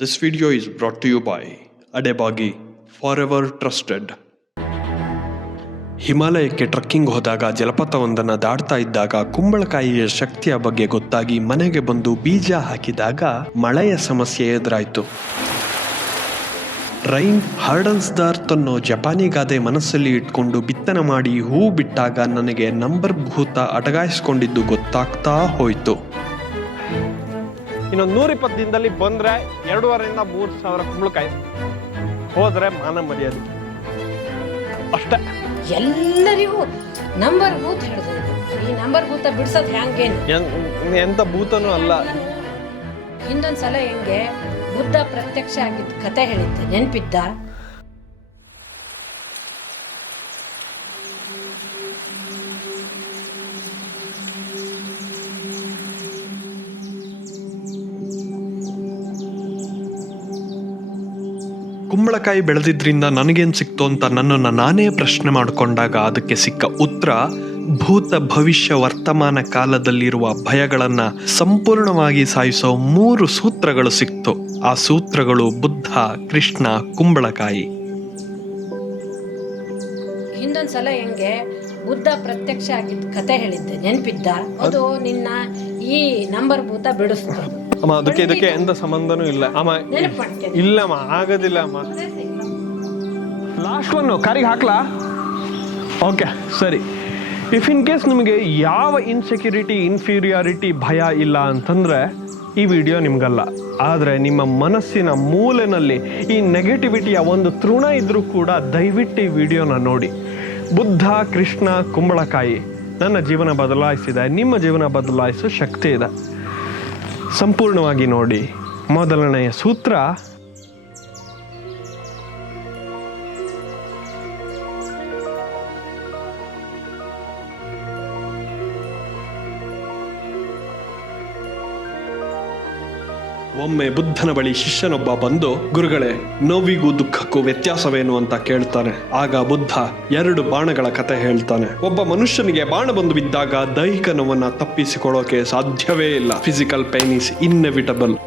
This video is brought to you by Adebagi, forever trusted. ಹಿಮಾಲಯಕ್ಕೆ trekking ಹೋದಾಗ ಜಲಪಾತವೊಂದನ್ನು ದಾಟ್ತಾ ಇದ್ದಾಗ ಕುಂಬಳಕಾಯಿಯ ಶಕ್ತಿಯ ಬಗ್ಗೆ ಗೊತ್ತಾಗಿ ಮನೆಗೆ ಬಂದು ಬೀಜ ಹಾಕಿದಾಗ ಮಳೆಯ ಸಮಸ್ಯೆ ಎದುರಾಯಿತು ರೈನ್ ಹಾರ್ಡನ್ಸ್ ದಾರ್ತ್ ಅನ್ನೋ ಜಪಾನಿ ಗಾದೆ ಮನಸ್ಸಲ್ಲಿ ಇಟ್ಕೊಂಡು ಬಿತ್ತನೆ ಮಾಡಿ ಹೂ ಬಿಟ್ಟಾಗ ನನಗೆ ನಂಬರ್ ಭೂತ ಅಟಗಾಯಿಸ್ಕೊಂಡಿದ್ದು ಗೊತ್ತಾಗ್ತಾ ಹೋಯ್ತು ಇನ್ನೊಂದು ನೂರ ಇಪ್ಪತ್ತು ದಿನದಲ್ಲಿ ಬಂದ್ರೆ ಎರಡೂವರೆಯಿಂದ ಮೂರು ಸಾವಿರ ಕುಂಬಳಕಾಯಿ ಹೋದ್ರೆ ಮಾನ ಮರ್ಯಾದೆ. ಅಷ್ಟೇ. ಎಲ್ಲರಿಗೂ ನಂಬರ್ ಭೂತ್ ಹೇಳಿದ್ರು. ಈ ನಂಬರ್ ಭೂತ ಬಿಡ್ಸೋದು ಹ್ಯಾಂಗೇನು? ಎನ್- ಎಂತ ಭೂತನೂ ಅಲ್ಲ. ಹಿಂದೊಂದ್ಸಲ ಹೆಂಗೆ ಬುದ್ಧ ಪ್ರತ್ಯಕ್ಷ ಆಗಿದ್ದ ಕತೆ ಹೇಳಿದ್ದೆ. ನೆನ್ಪಿದ್ದ? ಕುಂಬಳಕಾಯಿ ಬೆಳೆದಿದ್ರಿಂದ ನನಗೇನು ಸಿಕ್ತು ಅಂತ ನನ್ನನ್ನು ನಾನೇ ಪ್ರಶ್ನೆ ಮಾಡಿಕೊಂಡಾಗ ಅದಕ್ಕೆ ಸಿಕ್ಕ ಉತ್ತರ ಭೂತ ಭವಿಷ್ಯ ವರ್ತಮಾನ ಕಾಲದಲ್ಲಿರುವ ಭಯಗಳನ್ನು ಸಂಪೂರ್ಣವಾಗಿ ಸಾಯಿಸೋ ಮೂರು ಸೂತ್ರಗಳು ಸಿಕ್ತು. ಆ ಸೂತ್ರಗಳು ಬುದ್ಧ ಕೃಷ್ಣ ಕುಂಬಳಕಾಯಿ. ಹಿಂದೊಂದ್ಸಲ ಹೆಂಗೆ ಬುದ್ಧ ಪ್ರತ್ಯಕ್ಷ ಆಗಿದ್ದ ಕತೆ ಹೇಳಿದ್ದೆ. ನೆನಪಿದ್ದ? ಅದು ನಿನ್ನ ಈ ನಂಬರ್ ಭೂತ ಬಿಡಿಸ್ತು. ಅಮ್ಮ ಅದಕ್ಕೆ ಇದಕ್ಕೆ ಎಂತ ಸಂಬಂಧನೂ ಇಲ್ಲ. ಅಮ್ಮ ನೆನಪು ಇಲ್ಲಮ್ಮ ಆಗೋದಿಲ್ಲ ಅಮ್ಮ. ಲಾಸ್ಟ್ ಒನ್ ಕಾರಿಗೆ ಹಾಕ್ಲಾ? ಓಕೆ ಸರಿ. ಇಫ್ ಇನ್ ಕೇಸ್ ನಿಮಗೆ ಯಾವ ಇನ್ಸೆಕ್ಯೂರಿಟಿ ಇನ್ಫೀರಿಯಾರಿಟಿ ಭಯ ಇಲ್ಲ ಅಂತಂದ್ರೆ ಈ ವಿಡಿಯೋ ನಿಮಗಲ್ಲ. ಆದರೆ ನಿಮ್ಮ ಮನಸ್ಸಿನ ಮೂಲೆನಲ್ಲಿ ಈ ನೆಗೆಟಿವಿಟಿಯ ಒಂದು ತೃಣ ಇದ್ದರೂ ಕೂಡ ದಯವಿಟ್ಟು ಈ ವಿಡಿಯೋನ ನೋಡಿ. ಬುದ್ಧ ಕೃಷ್ಣ ಕುಂಬಳಕಾಯಿ. ನನ್ನ ಜೀವನ ಬದಲಾಯಿಸಿದೆ ನಿಮ್ಮ ಜೀವನ ಬದಲಾಯಿಸೋ ಶಕ್ತಿ ಇದೆ. ಸಂಪೂರ್ಣವಾಗಿ ನೋಡಿ ಮೊದಲನೆಯ ಸೂತ್ರ ಒಮ್ಮೆ ಬುದ್ಧನ ಬಳಿ ಶಿಷ್ಯನೊಬ್ಬ ಬಂದು, ಗುರುಗಳೇ, ನೋವಿಗೂ ದುಃಖಕ್ಕೂ ವ್ಯತ್ಯಾಸವೇನು ಅಂತ ಕೇಳ್ತಾನೆ. ಆಗ ಬುದ್ಧ ಎರಡು ಬಾಣಗಳ ಕತೆ ಹೇಳ್ತಾನೆ. ಒಬ್ಬ ಮನುಷ್ಯನಿಗೆ ಬಾಣ ಬಂದು ಬಿದ್ದಾಗ ದೈಹಿಕ ನೋವನ್ನ ತಪ್ಪಿಸಿಕೊಳ್ಳೋಕೆ ಸಾಧ್ಯವೇ ಇಲ್ಲ. ಫಿಸಿಕಲ್ ಪೈನ್ ಇಸ್ ಇನ್ನೆವಿಟಬಲ್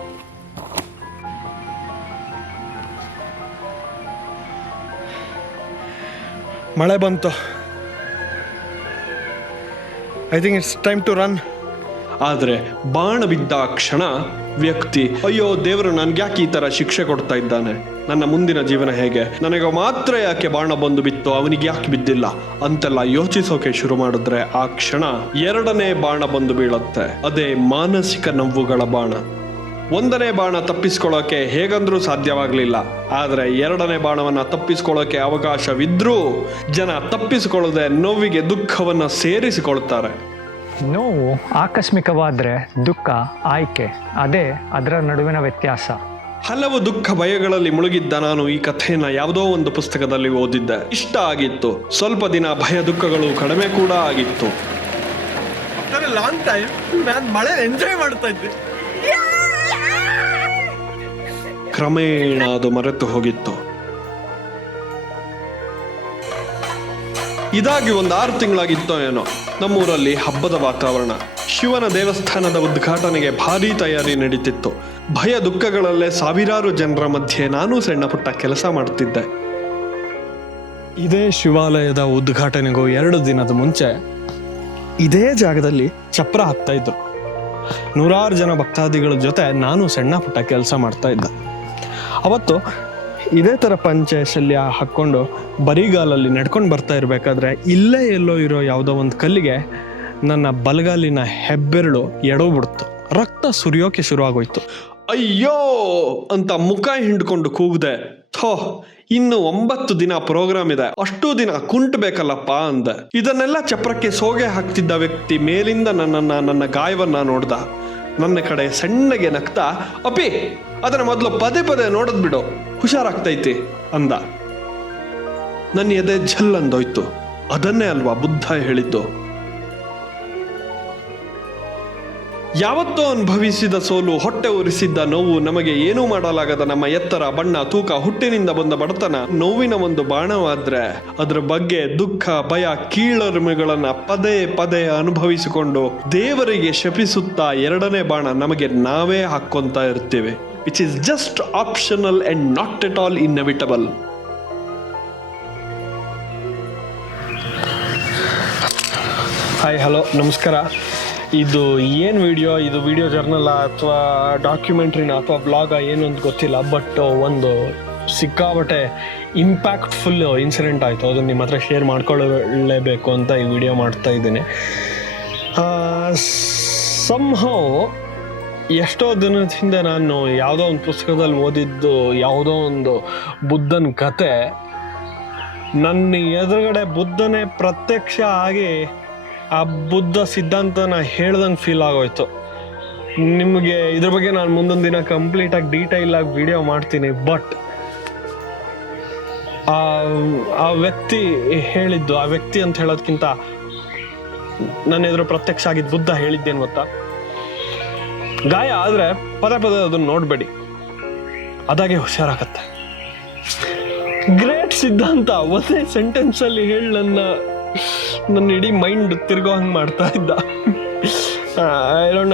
ಮಳೆ ಬಂತು. I think it's time to run ಆದರೆ ಬಾಣ ಬಿದ್ದ ಕ್ಷಣ ವ್ಯಕ್ತಿ, ಅಯ್ಯೋ, ದೇವರು ನನ್ಗೆ ಯಾಕೆ ಈ ತರ ಶಿಕ್ಷೆ ಕೊಡ್ತಾ ಇದ್ದಾನೆ? ನನ್ನ ಮುಂದಿನ ಜೀವನ ಹೇಗೆ? ನನಗೆ ಮಾತ್ರ ಯಾಕೆ ಬಾಣ ಬಂದು ಬಿತ್ತು? ಅವನಿಗೆ ಯಾಕೆ ಬಿದ್ದಿಲ್ಲ? ಅಂತೆಲ್ಲ ಯೋಚಿಸೋಕೆ ಶುರು ಮಾಡಿದ್ರೆ ಆ ಕ್ಷಣ ಎರಡನೇ ಬಾಣ ಬಂದು ಬೀಳುತ್ತೆ. ಅದೇ ಮಾನಸಿಕ ನೋವುಗಳ ಬಾಣ. ಒಂದನೇ ಬಾಣ ತಪ್ಪಿಸ್ಕೊಳ್ಳೋಕೆ ಹೇಗಂದ್ರೂ ಸಾಧ್ಯವಾಗಲಿಲ್ಲ. ಆದರೆ ಎರಡನೇ ಬಾಣವನ್ನು ತಪ್ಪಿಸ್ಕೊಳ್ಳೋಕೆ ಅವಕಾಶವಿದ್ರೂ ಜನ ತಪ್ಪಿಸಿಕೊಳ್ಳದೆ ನೋವಿಗೆ ದುಃಖವನ್ನು ಸೇರಿಸಿಕೊಳ್ತಾರೆ. ನೋವು ಆಕಸ್ಮಿಕವಾದರೆ ದುಃಖ ಆಯ್ಕೆ ಅದೇ ಅದರ ನಡುವಿನ ವ್ಯತ್ಯಾಸ. ಹಲವು ದುಃಖ ಭಯಗಳಲ್ಲಿ ಮುಳುಗಿದ್ದ ನಾನು ಈ ಕಥೆಯನ್ನ ಯಾವುದೋ ಒಂದು ಪುಸ್ತಕದಲ್ಲಿ ಓದಿದ್ದೆ. ಇಷ್ಟ ಆಗಿತ್ತು. ಸ್ವಲ್ಪ ದಿನ ಭಯ ದುಃಖಗಳು ಕಡಿಮೆ ಕೂಡ ಆಗಿತ್ತು. ಲಾಂಗ್ ಟೈಮ್ ನಾನು ಮಳೆ ಎಂಜಾಯ್ ಮಾಡ್ತಾ ಇದ್ದೆ. ಕ್ರಮೇಣ ಅದು ಮರೆತು ಹೋಗಿತ್ತು. ಇದಾಗಿ ಒಂದು ಆರು ತಿಂಗಳಾಗಿತ್ತೋ ಏನೋ. ನಮ್ಮೂರಲ್ಲಿ ಹಬ್ಬದ ವಾತಾವರಣ. ಶಿವನ ದೇವಸ್ಥಾನದ ಉದ್ಘಾಟನೆಗೆ ಭಾರೀ ತಯಾರಿ ನಡೀತಿತ್ತು. ಭಯ ದುಃಖಗಳಲ್ಲೇ ಸಾವಿರಾರು ಜನರ ಮಧ್ಯೆ ನಾನು ಸಣ್ಣ ಪುಟ್ಟ ಕೆಲಸ ಮಾಡ್ತಿದ್ದೆ ಇದೇ ಶಿವಾಲಯದ ಉದ್ಘಾಟನೆಗೂ ಎರಡು ದಿನದ ಮುಂಚೆ ಇದೇ ಜಾಗದಲ್ಲಿ ಚಪ್ರ ಹಾಕ್ತಾ ಇದ್ರು. ನೂರಾರು ಜನ ಭಕ್ತಾದಿಗಳ ಜೊತೆ ನಾನು ಸಣ್ಣ ಪುಟ್ಟ ಕೆಲಸ ಮಾಡ್ತಾ ಇದ್ದೆ. ಅವತ್ತು ಇದೇ ಥರ ಪಂಚೆ ಶಲ್ಯ ಹಾಕ್ಕೊಂಡು ಬರಿಗಾಲಲ್ಲಿ ನಡ್ಕೊಂಡು ಬರ್ತಾ ಇರಬೇಕಾದ್ರೆ ಇಲ್ಲೇ ಎಲ್ಲೋ ಇರೋ ಯಾವುದೋ ಒಂದು ಕಲ್ಲಿಗೆ ನನ್ನ ಬಲಗಾಲಿನ ಹೆಬ್ಬೆರಳು ಬಿಡ್ತು ರಕ್ತ ಸುರಿಯೋಕೆ ಶುರು ಆಗೋಯ್ತು ಅಯ್ಯೋ! ಅಂತ ಮುಖ ಹಿಂಡ್ಕೊಂಡು ಕೂಗಿದೆ, ಥೋ, ಇನ್ನು ಒಂಬತ್ತು ದಿನ ಪ್ರೋಗ್ರಾಮ್ ಇದೆ, ಅಷ್ಟು ದಿನ ಕುಂಟ್ಬೇಕಲ್ಲಪ್ಪ ಅಂದೆ. ಇದನ್ನೆಲ್ಲ ಚಪ್ರಕ್ಕೆ ಸೋಗೆ ಹಾಕ್ತಿದ್ದ ವ್ಯಕ್ತಿ ಮೇಲಿಂದ ನನ್ನನ್ನ ನನ್ನ ಗಾಯವನ್ನ ನೋಡ್ದ. ನನ್ನ ಕಡೆ ಸಣ್ಣಗೆ ನಗ್ತಾ ಅಪಿ ಅದನ್ನ ಮೊದಲು ಪದೇ ಪದೇ ನೋಡದ್ ಬಿಡು, ಹುಷಾರಾಗ್ತೈತಿ, ಅಂದ. ನನ್ನ ಎದೆ ಝಲ್ ಅಂದೋಯ್ತು. ಅದನ್ನೇ ಅಲ್ವಾ ಬುದ್ಧ ಹೇಳಿದ್ದು. ಯಾವತ್ತೋ ಅನುಭವಿಸಿದ ಸೋಲು, ಹೊಟ್ಟೆ ಉರಿಸಿದ್ದ ನೋವು ನಮಗೆ ಏನೂ ಮಾಡಲಾಗದ ನಮ್ಮ ಎತ್ತರ, ಬಣ್ಣ, ತೂಕ, ಹುಟ್ಟಿನಿಂದ ಬಂದ ಬಡತನ ನೋವಿನ ಒಂದು ಬಾಣವಾದ್ರೆ. ಅದರ ಬಗ್ಗೆ ದುಃಖ, ಭಯ, ಕೀಳರಿಮೆಗಳನ್ನ ಪದೇ ಪದೇ ಅನುಭವಿಸಿಕೊಂಡು ದೇವರಿಗೆ ಶಪಿಸುತ್ತಾ ಎರಡನೇ ಬಾಣ ನಮಗೆ ನಾವೇ ಹಾಕ್ಕೊಂತ ಇರ್ತೇವೆ. Which is just optional and not at all inevitable hi hello ನಮಸ್ಕಾರ. ಇದು ಏನು ವಿಡಿಯೋ ಇದು ವಿಡಿಯೋ ಜರ್ನಲ್ಲ ಅಥವಾ ಡಾಕ್ಯುಮೆಂಟ್ರಿನ ಅಥವಾ ಬ್ಲಾಗ ಏನು ಅಂತ ಗೊತ್ತಿಲ್ಲ ಬಟ್ ಒಂದು ಸಿಕ್ಕಾಬಟ್ಟೆ ಇಂಪ್ಯಾಕ್ಟ್ಫುಲ್ ಇನ್ಸಿಡೆಂಟ್ ಆಯಿತು. ಅದನ್ನು ನಿಮ್ಮ ಹತ್ರ ಶೇರ್ ಮಾಡ್ಕೊಳ್ಳಲೇಬೇಕು ಅಂತ ಈ ವಿಡಿಯೋ ಮಾಡ್ತಾ ಇದ್ದೀನಿ. ಸಂಹವ್ ಎಷ್ಟೋ ದಿನದ ಹಿಂದೆ ನಾನು ಯಾವುದೋ ಒಂದು ಪುಸ್ತಕದಲ್ಲಿ ಓದಿದ್ದು, ಯಾವುದೋ ಒಂದು ಬುದ್ಧನ ಕತೆ, ನನ್ನ ಎದುರುಗಡೆ ಬುದ್ಧನೇ ಪ್ರತ್ಯಕ್ಷ ಆಗಿ ಆ ಬುದ್ಧ ಸಿದ್ಧಾಂತನ ಹೇಳ್ದಂಗೆ ಫೀಲ್ ಆಗೋಯ್ತು. ನಿಮಗೆ ಇದ್ರ ಬಗ್ಗೆ ನಾನು ಮುಂದೊಂದು ದಿನ ಕಂಪ್ಲೀಟಾಗಿ ಡೀಟೈಲ್ ಆಗಿ ವಿಡಿಯೋ ಮಾಡ್ತೀನಿ ಬಟ್ ಆ ವ್ಯಕ್ತಿ ಹೇಳಿದ್ದು, ಆ ವ್ಯಕ್ತಿ ಅಂತ ಹೇಳೋದ್ಕಿಂತ ನನ್ನ ಎದುರು ಪ್ರತ್ಯಕ್ಷ ಆಗಿದ್ದ ಬುದ್ಧ ಹೇಳಿದ್ದೇನು ಗೊತ್ತಾ? ಗಾಯ ಆದ್ರೆ ಪದೇ ಪದೇ ಅದನ್ನ ನೋಡ್ಬೇಡಿ. ಅದಾಗೆ ಹುಷಾರಾಗತ್ತೆ. ಗ್ರೇಟ್ ಸಿದ್ಧಾಂತ, ಒಂದೇ ಸೆಂಟೆನ್ಸ್ ಅಲ್ಲಿ ಹೇಳಿ ನನ್ನ ನನ್ನ ಇಡೀ ಮೈಂಡ್ ತಿರ್ಗೋ ಹಂಗೆ ಮಾಡ್ತಾ ಇದ್ದ.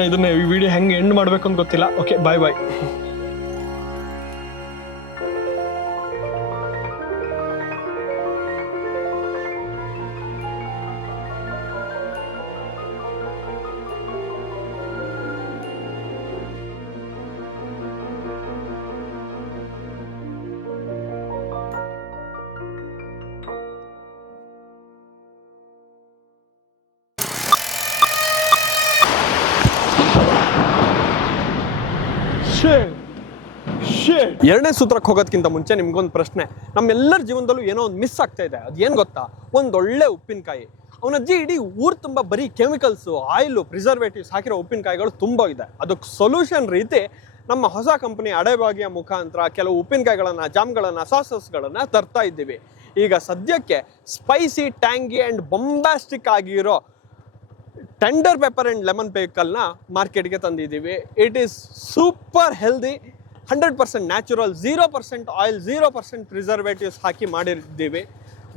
ಇದನ್ನ ಈ ವಿಡಿಯೋ ಹೆಂಗೆ ಎಂಡ್ ಮಾಡಬೇಕು ಅಂತ ಗೊತ್ತಿಲ್ಲ. ಓಕೆ ಬಾಯ್ ಬಾಯ್ ಎರಡನೇ ಸೂತ್ರಕ್ಕೆ ಹೋಗೋದಕ್ಕಿಂತ ಮುಂಚೆ ನಿಮ್ಗೊಂದು ಪ್ರಶ್ನೆ. ನಮ್ಮೆಲ್ಲರ ಜೀವನದಲ್ಲೂ ಏನೋ ಒಂದು ಮಿಸ್ ಆಗ್ತಾ ಇದೆ. ಅದೇನು ಗೊತ್ತಾ? ಒಂದೊಳ್ಳೆ ಉಪ್ಪಿನಕಾಯಿ. ಅವನ ಅಜ್ಜಿ ಇಡೀ ಊರು ತುಂಬ ಬರೀ ಕೆಮಿಕಲ್ಸು ಆಯಿಲು ಪ್ರಿಸರ್ವೇಟಿವ್ಸ್ ಹಾಕಿರೋ ಉಪ್ಪಿನಕಾಯಿಗಳು ತುಂಬ ಇದೆ. ಅದಕ್ಕೆ ಸೊಲ್ಯೂಷನ್ ರೀತಿ ನಮ್ಮ ಹೊಸ ಕಂಪನಿ ಅಡೆಬಾಗಿಯ ಮುಖಾಂತರ ಕೆಲವು ಉಪ್ಪಿನಕಾಯಿಗಳನ್ನು, ಜಾಮ್ಗಳನ್ನು ಸಾಸಸ್ಗಳನ್ನು ತರ್ತಾ ಇದ್ದೀವಿ. ಈಗ ಸದ್ಯಕ್ಕೆ ಸ್ಪೈಸಿ ಟ್ಯಾಂಗಿ ಆ್ಯಂಡ್ ಬೊಂಬಾಸ್ಟಿಕ್ ಆಗಿರೋ ಟೆಂಡರ್ ಪೆಪ್ಪರ್ ಆ್ಯಂಡ್ ಲೆಮನ್ ಪೇಕಲ್ನ ಮಾರ್ಕೆಟ್ಗೆ ತಂದಿದ್ದೀವಿ. It is super healthy hundred percent natural zero percent oil zero percent preservatives ಹಾಕಿ ಮಾಡಿದ್ದೀವಿ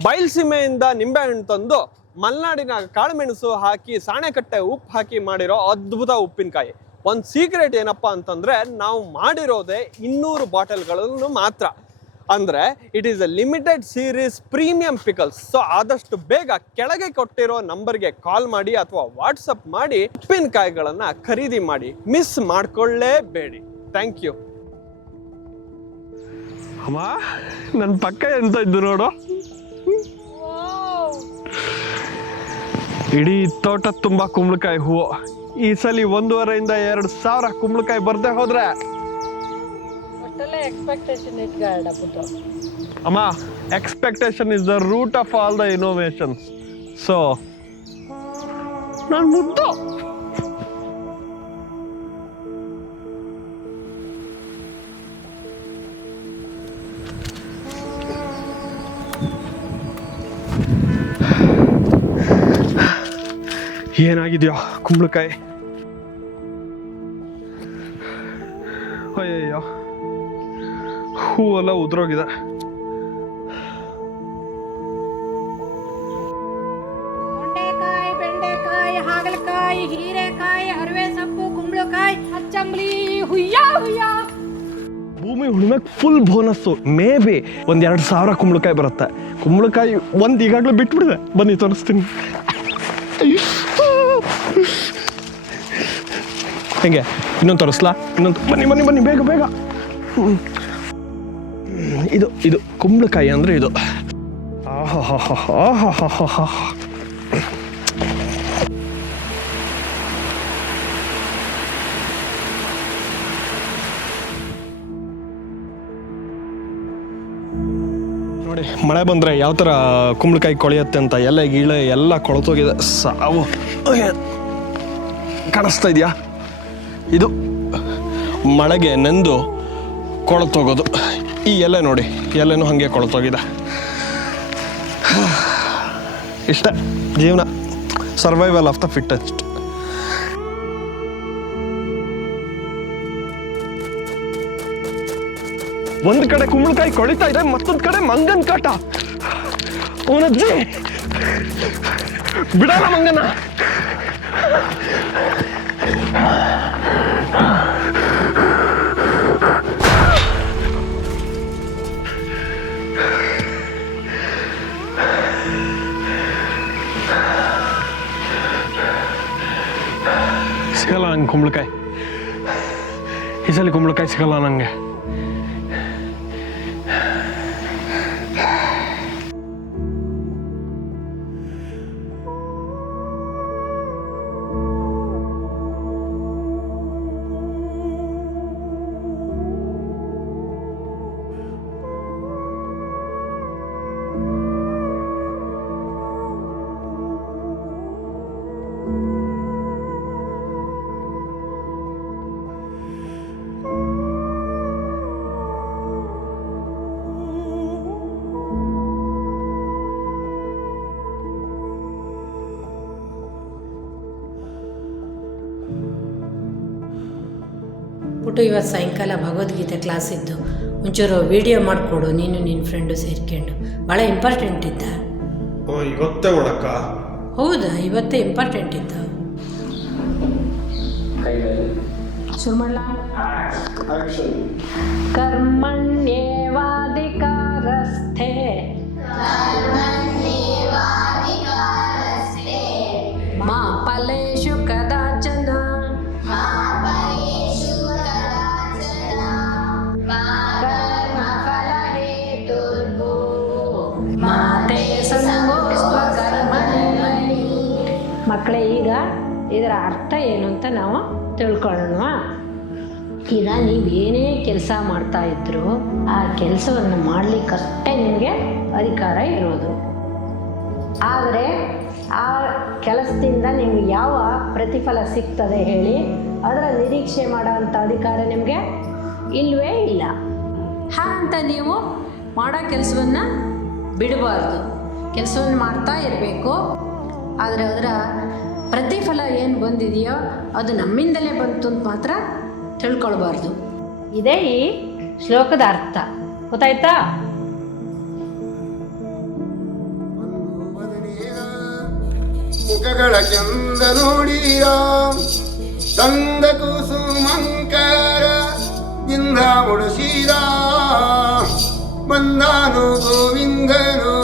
ಬಯಲುಸೀಮೆಯಿಂದ ನಿಂಬೆಹಣ್ಣು ತಂದು ಮಲೆನಾಡಿನ ಕಾಳುಮೆಣಸು ಹಾಕಿ, ಸಾಣೆಕಟ್ಟೆ ಉಪ್ಪು ಹಾಕಿ ಮಾಡಿರೋ ಅದ್ಭುತ ಉಪ್ಪಿನಕಾಯಿ. ಒಂದು ಸೀಕ್ರೆಟ್ ಏನಪ್ಪ ಅಂತಂದರೆ, ನಾವು ಮಾಡಿರೋದೇ ಇನ್ನೂರು ಬಾಟಲ್ಗಳನ್ನು ಮಾತ್ರ. ಅಂದರೆ it is a limited series premium pickles so ಆದಷ್ಟು ಬೇಗ ಕೆಳಗೆ ಕೊಟ್ಟಿರೋ ನಂಬರ್ಗೆ ಕಾಲ್ ಮಾಡಿ ಅಥವಾ ವಾಟ್ಸಪ್ ಮಾಡಿ ಉಪ್ಪಿನಕಾಯಿಗಳನ್ನು ಖರೀದಿ ಮಾಡಿ. ಮಿಸ್ ಮಾಡಿಕೊಳ್ಳೇಬೇಡಿ. ಥ್ಯಾಂಕ್ ಯು ಅಮ್ಮ ನನ್ನ ಪಕ್ಕ ಎಂತ ಇದ್ದು ನೋಡು. ಇಡೀ ತೋಟ ತುಂಬಾ ಕುಂಬಳಕಾಯಿ ಹೂವು. ಈ ಸಲ ಒಂದೂವರೆಯಿಂದ ಎರಡು ಸಾವಿರ ಕುಂಬಳಕಾಯಿ ಬರ್ದೆ ಹೋದ್ರೆ. ಅಮ್ಮ expectation is the root of all the innovation so ನಾನು ಮುದ್ದು. ಏನಾಗಿದೆಯೋ ಕುಂಬಳಕಾಯಿ. ಅಯ್ಯಯ್ಯೋ ಹೂವೆಲ್ಲ ಉದುರೋಗಿದೆ. ತೊಂಡೆಕಾಯಿ ಬೆಂಡೆಕಾಯಿ ಹಾಗಲಕಾಯಿ ಹೀರೆಕಾಯಿ ಅರವೆ ಸೊಪ್ಪು ಕುಂಬಳಕಾಯಿ ಹಚ್ಚಂಬ್ಲಿ ಹುಯ್ಯ ಹುಯ್ಯ. ಭೂಮಿ ಉಳುಮೆಗೆ ಫುಲ್ ಬೋನಸ್ಸು ಮೇ ಬಿ ಒಂದ್ ಎರಡು ಸಾವಿರ ಕುಂಬಳಕಾಯಿ ಬರುತ್ತೆ. ಕುಂಬಳಕಾಯಿ ಒಂದು ಈಗಾಗಲೇ ಬಿಟ್ಬಿಡಿದೆ. ಬನ್ನಿ ತೋರಿಸ್ತೀನಿ. ಹೆಂಗೆ ಇನ್ನೊಂದು ತೋರಿಸ್ಲಾ ಇನ್ನೊಂದು ಬನ್ನಿ ಬನ್ನಿ ಬನ್ನಿ, ಬೇಗ ಬೇಗ. ಇದು ಇದು ಕುಂಬಳಕಾಯಿ ಅಂದ್ರೆ ಇದು. ನೋಡಿ, ಮಳೆ ಬಂದರೆ ಯಾವ ಥರ ಕುಂಬಳಕಾಯಿ ಕೊಳೆಯುತ್ತೆ ಅಂತ ಎಲೆ, ಗೀಳೆ ಎಲ್ಲ ಕೊಳತೋಗಿದೆ ಸಾವು. ಕಾಣಿಸ್ತಾ ಇದೆಯಾ ಇದು ಮಳೆಗೆ ನೆಂದು ಕೊಳತೋಗೋದು. ಈ ಎಲೆ ನೋಡಿ, ಎಲೆನೂ ಹಾಗೆ ಕೊಳತೋಗಿದೆ. ಇಷ್ಟ, ಜೀವನ. ಸರ್ವೈವಲ್ ಆಫ್ ದ ಫಿಟ್ಟೆಸ್ಟ್ ಒಂದ್ ಕಡೆ ಕುಂಬಳಕಾಯಿ ಕೊಳಿತಾ ಇದೆ, ಮತ್ತೊಂದ್ ಕಡೆ ಮಂಗನ್ ಕಾಟ. ಅವನಜ್ಜಿ ಬಿಡಲ್ಲ ಮಂಗನ ಕುಂಬಳಕಾಯಿ. ಈ ಸಲ ಕುಂಬಳಕಾಯಿ ಸಿಗಲ್ಲ ನನಗೆ ಪುಟ್ಟು ಇವತ್ತು ಸಾಯಂಕಾಲ ಭಗವದ್ಗೀತೆ ಕ್ಲಾಸ್ ಇದ್ದು ಒಂಚೂರು ವಿಡಿಯೋ ಮಾಡಿಕೊಡು ನೀನು ನಿನ್ನ ಫ್ರೆಂಡು ಸೇರ್ಕೊಂಡು. ಭಾಳ ಇಂಪಾರ್ಟೆಂಟ್ ಇದ್ದ. ಇವತ್ತೇ ಹೌದಾ? ಇವತ್ತೇ ಇಂಪಾರ್ಟೆಂಟ್ ಇದ್ದ ಶುರು ಮಾಡ್ಲಾ? ಕರ್ಮಣ್ಯೇವಾಧಿಕಾರಸ್ಥೆ ಅಂತ ನಾವು ತಿಳ್ಕೊಳ್ಳೋಣ. ಈಗ ನೀವು ಏನೇ ಕೆಲಸ ಮಾಡ್ತಾ ಇದ್ರು ಆ ಕೆಲಸವನ್ನು ಮಾಡಲಿಕ್ಕಷ್ಟೇ ನಿಮಗೆ ಅಧಿಕಾರ ಇರೋದು. ಆದರೆ ಆ ಕೆಲಸದಿಂದ ನಿಮಗೆ ಯಾವ ಪ್ರತಿಫಲ ಸಿಗ್ತದೆ ಹೇಳಿ ಅದರ ನಿರೀಕ್ಷೆ ಮಾಡೋವಂಥ ಅಧಿಕಾರ ನಿಮಗೆ ಇಲ್ಲವೇ ಇಲ್ಲ. ಹಾಗಂತ ನೀವು ಮಾಡೋ ಕೆಲಸವನ್ನು ಬಿಡಬಾರ್ದು. ಕೆಲಸವನ್ನು ಮಾಡ್ತಾ ಇರಬೇಕು. ಆದರೆ ಅದರ ಪ್ರತಿಫಲ ಏನು ಬಂದಿದೆಯೋ ಅದು ನಮ್ಮಿಂದಲೇ ಬಂತು ಅಂತ ಮಾತ್ರ ತಿಳ್ಕೊಳ್ಬಾರ್ದು. ಇದೇ ಈ ಶ್ಲೋಕದ ಅರ್ಥ. ಗೊತ್ತಾಯ್ತಾ? ಮುಖಗಳ ಚಂದ ನೋಡಿರ ತಂದ ಕುಸುಮಂಕರ ಇಂದ ಮುಡಿಸಿದ ಬಂದಾನು ಗೋವಿಂದನು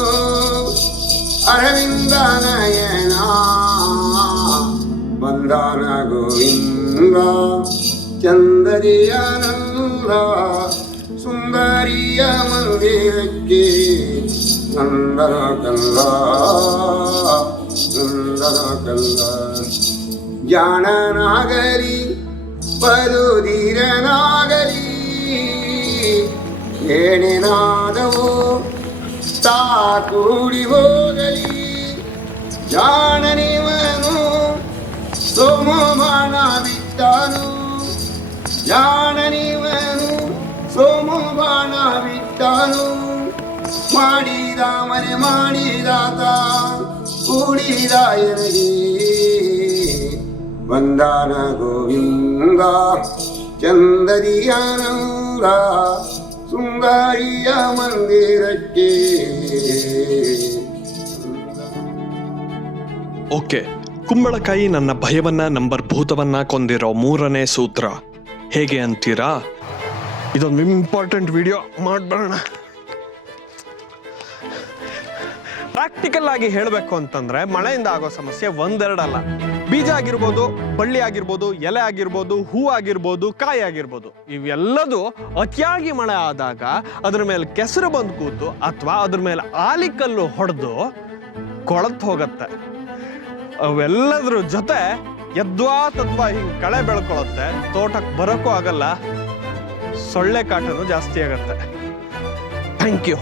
ಅರವಿಂದ ನಯನ ಬಂದಾನ ಗೋವಿಂದ ಚಂದರಿಯಾನಂದ ಸುಂದರಿಯ ಮಂದಿರಕ್ಕೆ ನಂದನ ಕಲ್ಲ ನಂದನ ಕಲ್ಲ. ಜಾಣನಾಗಲಿ ಬಲುಧೀರನಾಗಲಿ ಏನೇನಾದವೋ ತಾ ಕೂಡಿ ಹೋಗಲಿ. ಜಾಣನಿವನು ಜಾಣನಿವನು ಸೋಮಬಾಣ ಬಿಟ್ಟನು ಮಾಡಿದ ಮನೆ ಮಾಡಿದಾತ, ಕೂಡಿದ ಬಂದಾನ ಗೋವಿಂದ, ಚಂದರಿಯಾನಂದ, ಸುಂದರಿಯ ಮಂದಿರಕ್ಕೆ. ಓಕೆ, ಕುಂಬಳಕಾಯಿ ನನ್ನ ಭಯವನ್ನ ನಂಬರ್ ಭೂತವನ್ನ ಕೊಂದಿರೋ ಮೂರನೇ ಸೂತ್ರ. ಹೇಗೆ ಅಂತೀರಾ? ಇದೊಂದು ಇಂಪಾರ್ಟೆಂಟ್ ವಿಡಿಯೋ. ಮಾಡ್ಬರೋಣ. ಪ್ರಾಕ್ಟಿಕಲ್ ಆಗಿ ಹೇಳಬೇಕು ಅಂತಂದ್ರೆ, ಮಳೆಯಿಂದ ಆಗೋ ಸಮಸ್ಯೆ ಒಂದೆರಡಲ್ಲ. ಬೀಜ ಆಗಿರ್ಬೋದು ಬಳ್ಳಿ ಆಗಿರ್ಬೋದು, ಎಲೆ ಆಗಿರ್ಬೋದು, ಹೂ ಆಗಿರ್ಬೋದು, ಕಾಯಿ ಆಗಿರ್ಬೋದು. ಇವೆಲ್ಲದು ಅತಿಯಾಗಿ ಮಳೆ ಆದಾಗ ಅದ್ರ ಮೇಲೆ ಕೆಸರು ಬಂದು ಕೂತು ಅಥವಾ ಅದ್ರ ಮೇಲೆ ಆಲಿಕಲ್ಲು ಹೊಡೆದು ಕೊಳತ್ ಹೋಗತ್ತೆ. ಅವೆಲ್ಲದ್ರ ಜೊತೆ ಯದ್ವಾ ತದ್ವಾ ಹಿಂಗ್ ಕಳೆ ಬೆಳ್ಕೊಳತ್ತೆ ತೋಟಕ್ಕೆ ಬರೋಕ್ಕೂ ಆಗಲ್ಲ, ಸೊಳ್ಳೆ ಕಾಟನು ಜಾಸ್ತಿ ಆಗತ್ತೆ. Thank you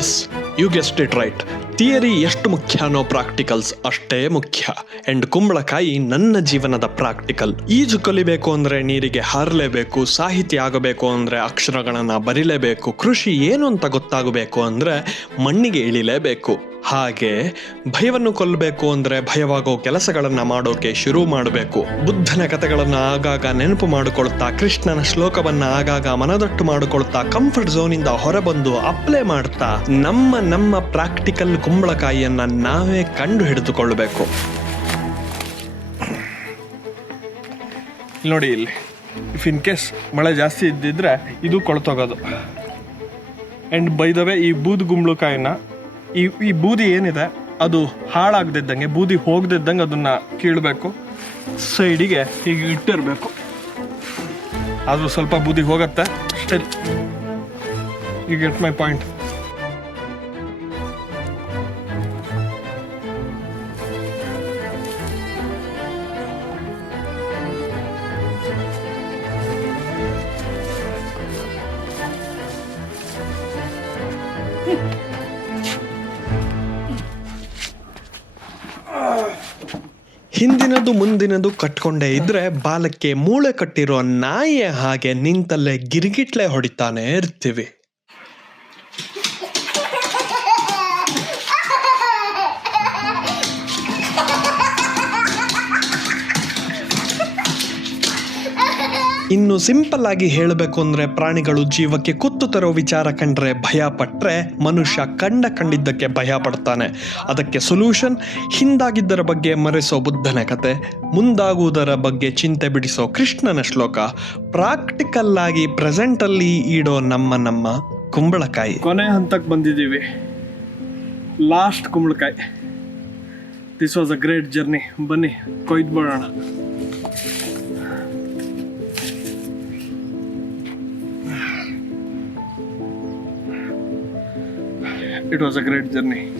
as you guessed it right theory ಎಷ್ಟು ಮುಖ್ಯ ಅನ್ನೋ ಪ್ರಾಕ್ಟಿಕಲ್ಸ್ ಅಷ್ಟೇ ಮುಖ್ಯ. ಅಂಡ್ ಕುಂಬಳಕಾಯಿ ನನ್ನ ಜೀವನದ ಪ್ರಾಕ್ಟಿಕಲ್ ಈಜು ಕಲಿಬೇಕು ಅಂದ್ರೆ ನೀರಿಗೆ ಹಾರಲೇಬೇಕು ಸಾಹಿತ್ಯ ಆಗಬೇಕು ಅಂದ್ರೆ ಅಕ್ಷರಗಳನ್ನ ಬರಿಲೇಬೇಕು, ಕೃಷಿ ಏನು ಅಂತ ಗೊತ್ತಾಗಬೇಕು ಅಂದ್ರೆ ಮಣ್ಣಿಗೆ ಇಳಿಲೇಬೇಕು. ಹಾಗೆ ಭಯವನ್ನು ಕೊಲ್ಲಬೇಕು ಅಂದ್ರೆ ಭಯವಾಗೋ ಕೆಲಸಗಳನ್ನು ಮಾಡೋಕೆ ಶುರು ಮಾಡಬೇಕು. ಬುದ್ಧನ ಕಥೆಗಳನ್ನು ಆಗಾಗ ನೆನಪು ಮಾಡಿಕೊಳ್ತಾ, ಕೃಷ್ಣನ ಶ್ಲೋಕವನ್ನ ಆಗಾಗ ಮನದಟ್ಟು ಮಾಡಿಕೊಳ್ತಾ ಕಂಫರ್ಟ್ ಝೋನ್ ಇಂದ ಹೊರಬಂದು ಅಪ್ಲೈ ಮಾಡ್ತಾ, ನಮ್ಮ ನಮ್ಮ ಪ್ರಾಕ್ಟಿಕಲ್ ಕುಂಬಳಕಾಯಿಯನ್ನ ನಾವೇ ಕಂಡು ಹಿಡಿದುಕೊಳ್ಳಬೇಕು ನೋಡಿ ಇಲ್ಲಿ. ಇಫ್ ಇನ್ ಕೇಸ್ ಮಳೆ ಜಾಸ್ತಿ ಇದ್ದಿದ್ರೆ ಇದು ಕೊಳ್ತೋಗೋದು. ಆ್ಯಂಡ್ ವೇ ಈ ಬೂದು ಗುಂಬಳಕಾಯಿನ ಈ ಈ ಬೂದಿ ಏನಿದೆ, ಅದು ಹಾಳಾಗದಿದ್ದಂಗೆ, ಬೂದಿ ಹೋಗದಿದ್ದಂಗೆ ಅದನ್ನ ಕೀಳಬೇಕು. ಸೈಡಿಗೆ ಹೀಗೆ ಇಟ್ಟಿರಬೇಕು. ಆದರೂ ಸ್ವಲ್ಪ ಬೂದಿ ಹೋಗತ್ತೆ. Still you get my point. ಹಿಂದಿನದು ಮುಂದಿನದು ಕಟ್ಕೊಂಡೇ ಇದ್ರೆ ಬಾಲಕ್ಕೆ ಮೂಳೆ ಕಟ್ಟಿರೋ ನಾಯಿಯ ಹಾಗೆ ನಿಂತಲ್ಲೇ ಗಿರಿಗಿಟ್ಲೆ ಹೊಡಿತಾನೆ ಇರ್ತೀವಿ. ಇನ್ನು ಸಿಂಪಲ್ ಆಗಿ ಹೇಳಬೇಕು ಅಂದ್ರೆ ಪ್ರಾಣಿಗಳು ಜೀವಕ್ಕೆ ಕುತ್ತು ತರೋ ವಿಚಾರ ಕಂಡ್ರೆ ಭಯ ಪಟ್ರೆ ಮನುಷ್ಯ ಕಂಡ ಕಂಡಿದ್ದಕ್ಕೆ ಭಯ ಪಡ್ತಾನೆ. ಅದಕ್ಕೆ ಸೊಲ್ಯೂಷನ್ ಹಿಂದಾಗಿದ್ದರ ಬಗ್ಗೆ ಮರೆಸೋ ಬುದ್ಧನ ಕತೆ, ಮುಂದಾಗುವುದರ ಬಗ್ಗೆ ಚಿಂತೆ ಬಿಡಿಸೋ ಕೃಷ್ಣನ ಶ್ಲೋಕ ಪ್ರಾಕ್ಟಿಕಲ್ ಆಗಿ ಪ್ರೆಸೆಂಟ್ ಅಲ್ಲಿ ಇಡೋ ನಮ್ಮ ನಮ್ಮ ಕುಂಬಳಕಾಯಿ. ಕೊನೆ ಹಂತಕ್ಕೆ ಬಂದಿದ್ದೀವಿ. ಲಾಸ್ಟ್ ಕುಂಬಳಕಾಯಿ. This was a great journey ಬನ್ನಿ, ಕೊಯ್ದು ಬಿಡೋಣ it was a great journey.